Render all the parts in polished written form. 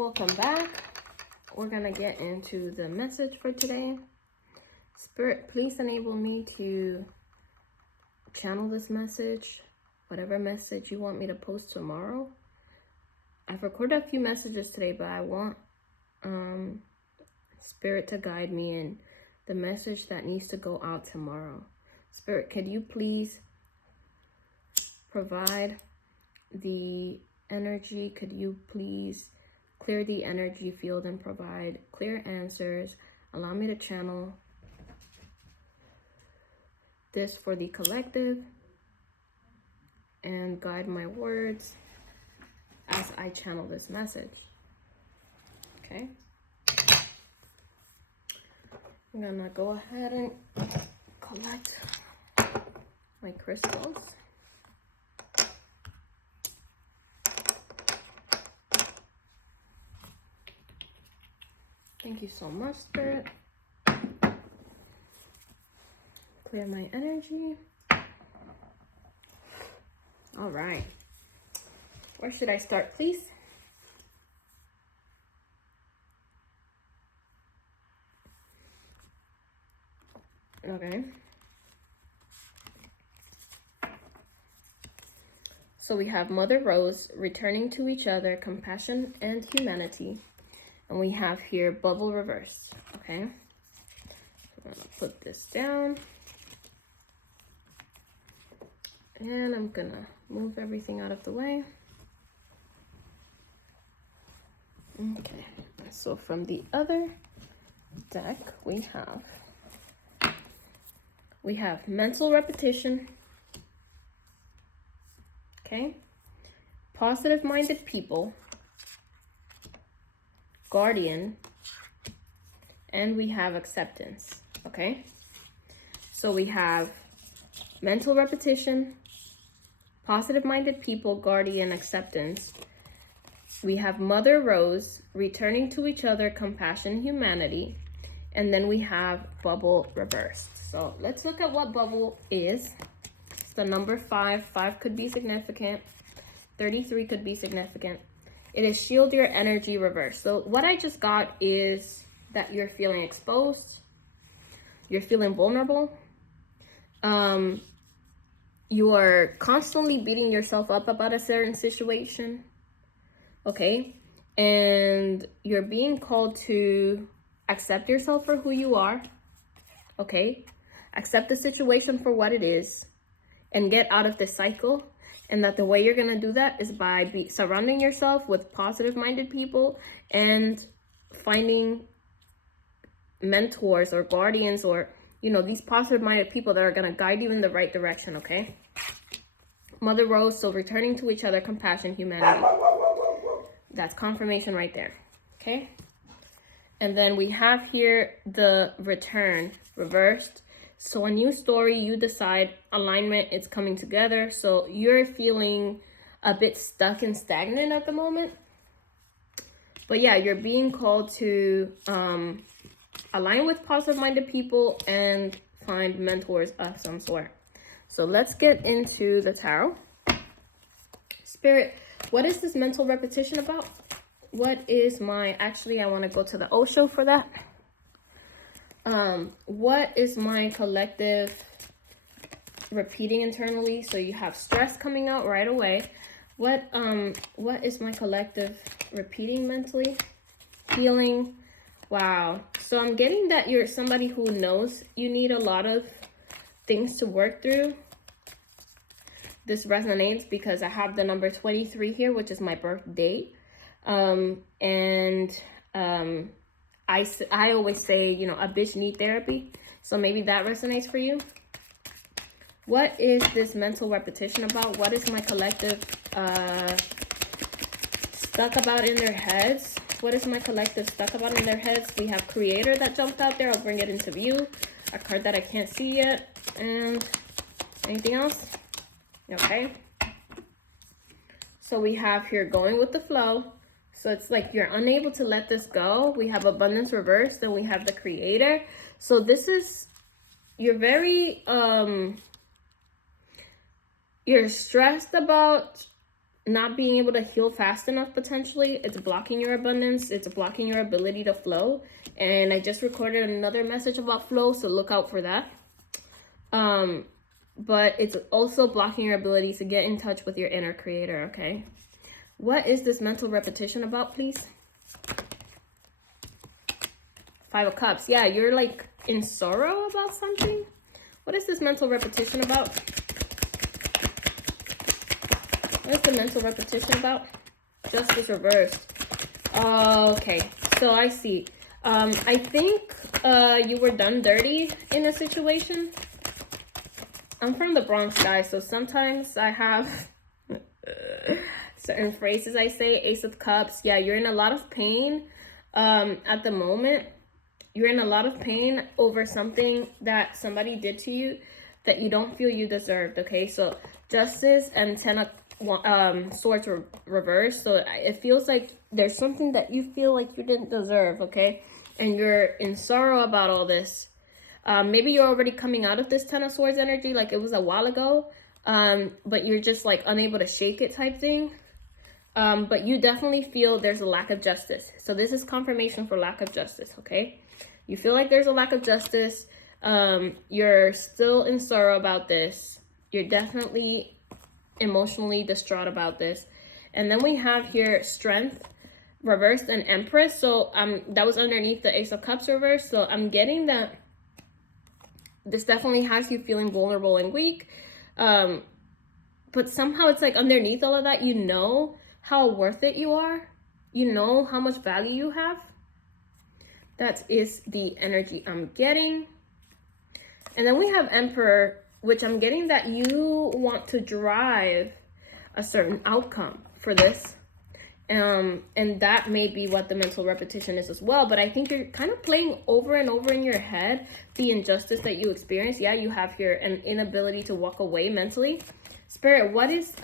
Welcome back. We're gonna get into the message for today. Spirit, please enable me to channel this message, whatever message you want me to post tomorrow. I've recorded a few messages today, but I want Spirit to guide me in the message that needs to go out tomorrow. Spirit, could you please provide the energy? Could you please clear the energy field and provide clear answers? Allow me to channel this for the collective and guide my words as I channel this message. Okay. I'm gonna go ahead and collect my crystals. Thank you so much, Spirit. Clear my energy. All right. Where should I start, please? Okay. So we have Mother Rose, returning to each other, compassion and humanity. And we have here bubble reversed. Okay. I'm gonna put this down. And I'm gonna move everything out of the way. Okay. So from the other deck, we have mental repetition. Okay. Positive-minded people. Guardian. And we have acceptance. Okay. So we have mental repetition, positive-minded people, guardian, acceptance. We have Mother Rose, returning to each other, compassion, humanity. And then we have bubble reversed. So let's look at what bubble is. It's the number 5. 5 could be significant. 33 could be significant. It is shield your energy reversed. So what I just got is that you're feeling exposed. You're feeling vulnerable. You are constantly beating yourself up about a certain situation. Okay. And you're being called to accept yourself for who you are. Okay. Accept the situation for what it is and get out of this cycle. And that the way you're going to do that is by surrounding yourself with positive-minded people and finding mentors or guardians or, you know, these positive-minded people that are going to guide you in the right direction, okay? Mother Rose, so returning to each other, compassion, humanity. That's confirmation right there, okay? And then we have here the return, reversed. So a new story, you decide, alignment, it's coming together. So you're feeling a bit stuck and stagnant at the moment. But yeah, you're being called to align with positive-minded people and find mentors of some sort. So let's get into the tarot. Spirit, what is this mental repetition about? What is my, actually, I want to go to the Osho for that. What is my collective repeating internally? So you have stress coming out right away. What is my collective repeating mentally? Healing. Wow. So I'm getting that you're somebody who knows you need a lot of things to work through. This resonates because I have the number 23 here, which is my birth date. I always say, you know, a bitch need therapy. So maybe that resonates for you. What is this mental repetition about? What is my collective stuck about in their heads? What is my collective stuck about in their heads? We have Creator that jumped out there. I'll bring it into view. A card that I can't see yet. And anything else? Okay. So we have here going with the flow. So it's like you're unable to let this go. We have abundance reversed, then we have the Creator. So this is, you're very, you're stressed about not being able to heal fast enough, potentially. It's blocking your abundance. It's blocking your ability to flow. And I just recorded another message about flow, so look out for that. But it's also blocking your ability to get in touch with your inner creator, okay? What is this mental repetition about, please? 5 of Cups. Yeah, you're like in sorrow about something. What is this mental repetition about? What is the mental repetition about? Justice reversed. Okay, so I see. I think you were done dirty in a situation. I'm from the Bronx, guys, so sometimes I have certain phrases I say. Ace of Cups. Yeah, you're in a lot of pain at the moment. You're in a lot of pain over something that somebody did to you that you don't feel you deserved, okay? So Justice and 10 of Swords were reversed. So it feels like there's something that you feel like you didn't deserve, okay? And you're in sorrow about all this. Maybe you're already coming out of this 10 of Swords energy, like it was a while ago, but you're just like unable to shake it type thing. But you definitely feel there's a lack of justice. So this is confirmation for lack of justice, okay? You feel like there's a lack of justice. You're still in sorrow about this. You're definitely emotionally distraught about this. And then we have here Strength reversed and Empress. So that was underneath the Ace of Cups reversed. So I'm getting that this definitely has you feeling vulnerable and weak. But somehow it's like underneath all of that, you know how worth it you are. You know how much value you have. That is the energy I'm getting. And then we have Emperor, which I'm getting that you want to drive a certain outcome for this. And that may be what the mental repetition is as well. But I think you're kind of playing over and over in your head the injustice that you experience. Yeah, you have here an inability to walk away mentally. Spirit, what is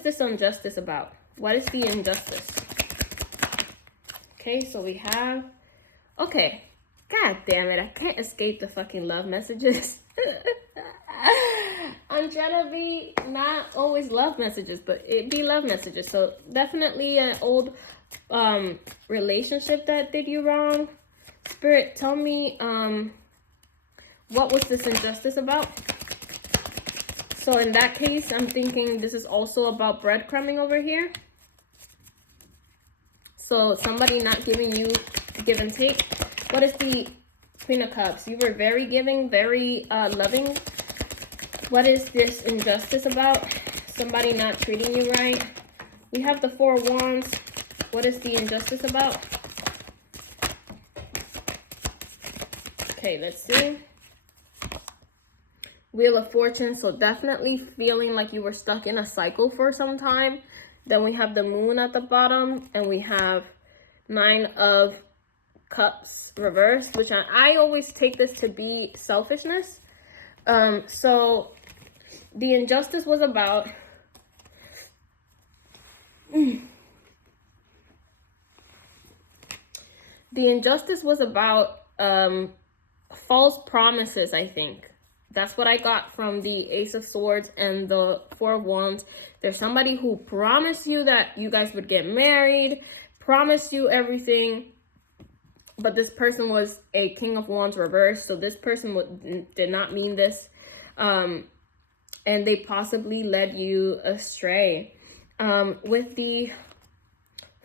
this injustice about? What is the injustice? Okay, so we have, okay, god damn it, I can't escape the fucking love messages. I'm trying to be not always love messages, but it be love messages. So definitely an old relationship that did you wrong. Spirit, tell me what was this injustice about? So in that case, I'm thinking this is also about breadcrumbing over here. So somebody not giving you give and take. What is the Queen of Cups? You were very giving, very loving. What is this injustice about? Somebody not treating you right. We have the Four of Wands. What is the injustice about? Okay, let's see. Wheel of Fortune. So definitely feeling like you were stuck in a cycle for some time. Then we have the Moon at the bottom. And we have 9 of Cups reversed. Which I always take this to be selfishness. So the injustice was about... The injustice was about false promises, I think. That's what I got from the Ace of Swords and the Four of Wands. There's somebody who promised you that you guys would get married, promised you everything, but this person was a King of Wands reversed, so this person did not mean this, and they possibly led you astray. With the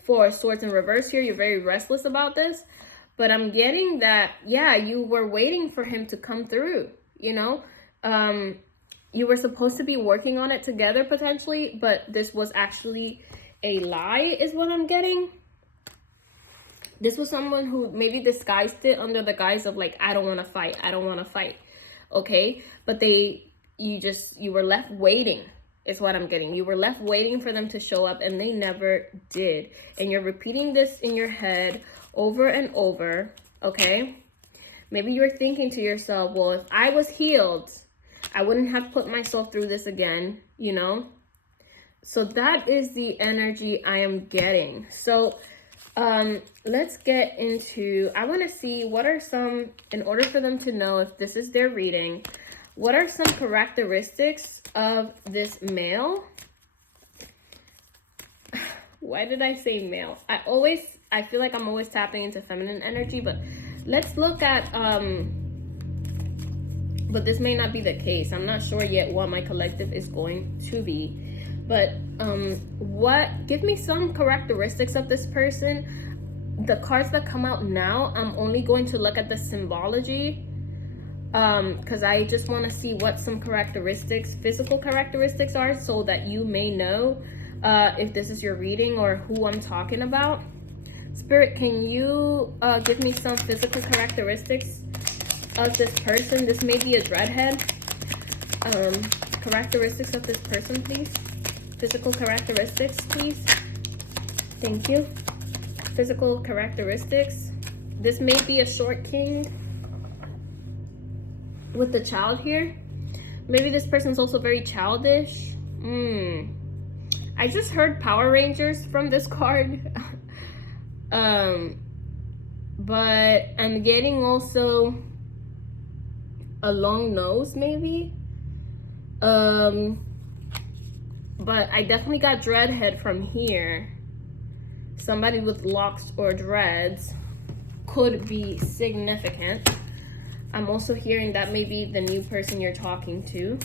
Four of Swords in reverse here, you're very restless about this, but I'm getting that, yeah, you were waiting for him to come through. You know, you were supposed to be working on it together potentially, but this was actually a lie is what I'm getting. This was someone who maybe disguised it under the guise of like, I don't want to fight. I don't want to fight. Okay. But you were left waiting is what I'm getting. You were left waiting for them to show up and they never did. And you're repeating this in your head over and over. Okay. Maybe you're thinking to yourself, well, if I was healed, I wouldn't have put myself through this again, you know? So that is the energy I am getting. So let's get into, I want to see what are some, in order for them to know if this is their reading, What are some characteristics of this male? Why did I say male? I feel like I'm always tapping into feminine energy, but let's look at, but this may not be the case. I'm not sure yet what my collective is going to be. But give me some characteristics of this person. The cards that come out now, I'm only going to look at the symbology, because I just want to see what some characteristics, physical characteristics are, so that you may know if this is your reading or who I'm talking about. Spirit, can you give me some physical characteristics of this person? This may be a dreadhead. Characteristics of this person, please. Physical characteristics, please. Thank you. Physical characteristics. This may be a short king with the child here. Maybe this person's also very childish. I just heard Power Rangers from this card. But I'm getting also a long nose, maybe. But I definitely got dreadhead from here. Somebody with locks or dreads could be significant. I'm also hearing that maybe the new person you're talking to.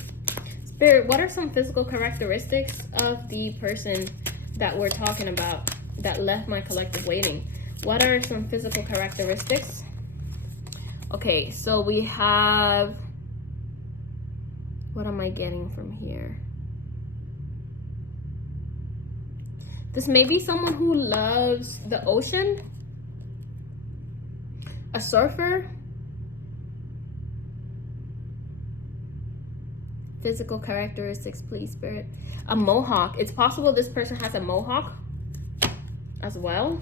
Spirit, what are some physical characteristics of the person that we're talking about that left my collective waiting? What are some physical characteristics? Okay, so we have, what am I getting from here? This may be someone who loves the ocean, a surfer. Physical characteristics, please, Spirit. A mohawk. It's possible this person has a mohawk as well.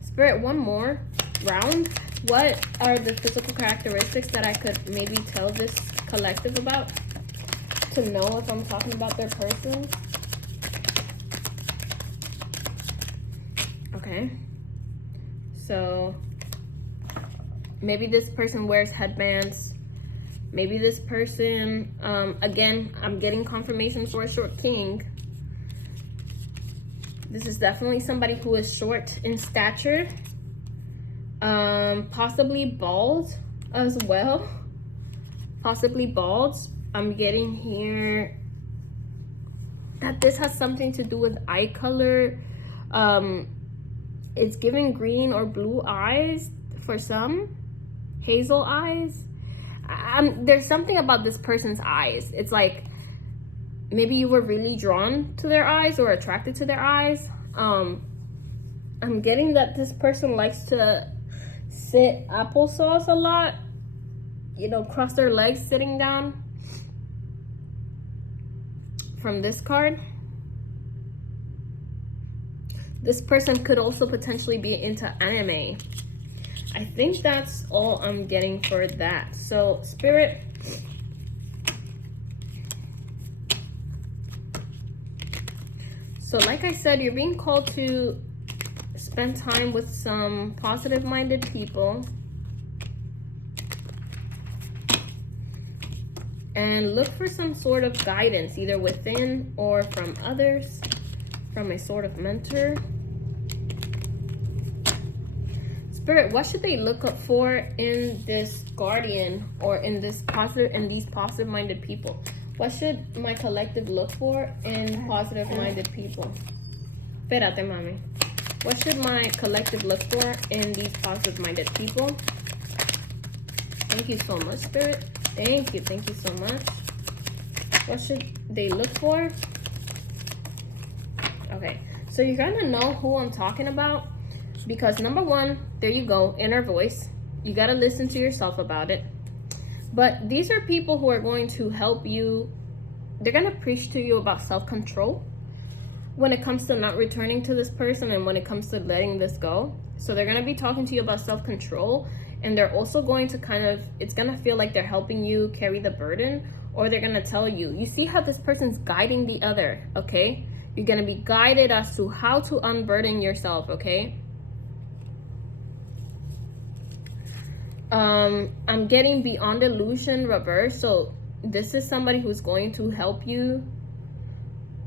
Spirit, one more round. What are the physical characteristics that I could maybe tell this collective about to know if I'm talking about their person? Okay. So maybe this person wears headbands. Maybe this person, again, I'm getting confirmation for a short king. This is definitely somebody who is short in stature. Possibly bald as well. Possibly bald. I'm getting here that this has something to do with eye color. It's giving green or blue eyes for some. Hazel eyes. There's something about this person's eyes. It's like maybe you were really drawn to their eyes or attracted to their eyes. I'm getting that this person likes to sit applesauce a lot. You know, cross their legs sitting down. From this card. This person could also potentially be into anime. I think that's all I'm getting for that. So, Spirit, so like I said, you're being called to spend time with some positive-minded people and look for some sort of guidance, either within or from others, from a sort of mentor. Spirit, what should they look up for in this guardian or in these positive-minded people? What should my collective look for in positive-minded people? Espérate, mami. What should my collective look for in these positive-minded people? Thank you so much, Spirit. Thank you so much. What should they look for? Okay, so you're gonna know who I'm talking about. Because number one, there you go, inner voice. You got to listen to yourself about it. But these are people who are going to help you. They're going to preach to you about self-control when it comes to not returning to this person and when it comes to letting this go. So they're going to be talking to you about self-control. And they're also going to it's going to feel like they're helping you carry the burden. Or they're going to tell you. You see how this person's guiding the other, okay? You're going to be guided as to how to unburden yourself, okay? I'm getting beyond illusion reverse. So this is somebody who's going to help you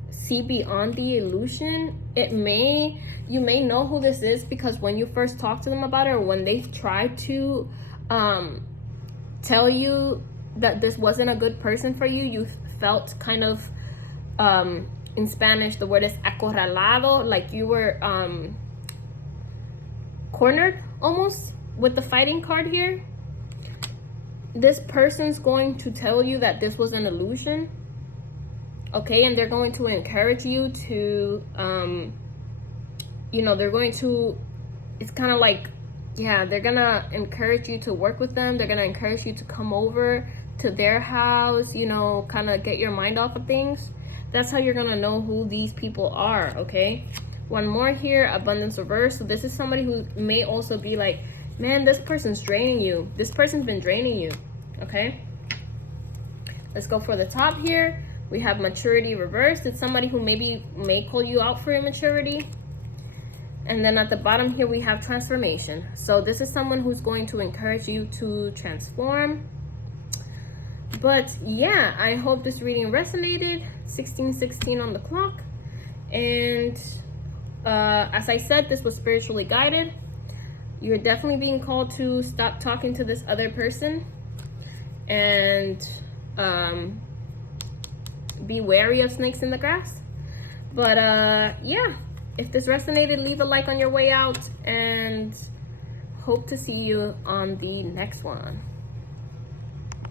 see beyond the illusion. You may know who this is because when you first talk to them about it, or when they try to tell you that this wasn't a good person for you, you felt kind of, in Spanish the word is acorralado, like you were cornered almost with the fighting card here. This person's going to tell you that this was an illusion, okay? And they're going to encourage you to they're going to, it's kind of like, yeah, they're gonna encourage you to work with them. They're gonna encourage you to come over to their house, kind of get your mind off of things. That's how you're gonna know who these people are, okay? One more here, abundance reverse. So this is somebody who may also be like, man, this person's draining you. This person's been draining you, okay? Let's go for the top here. We have maturity reversed. It's somebody who may call you out for immaturity. And then at the bottom here, we have transformation. So this is someone who's going to encourage you to transform. But yeah, I hope this reading resonated. 16:16 on the clock. And as I said, this was spiritually guided. You're definitely being called to stop talking to this other person. And be wary of snakes in the grass. But yeah. If this resonated, leave a like on your way out, and hope to see you on the next one.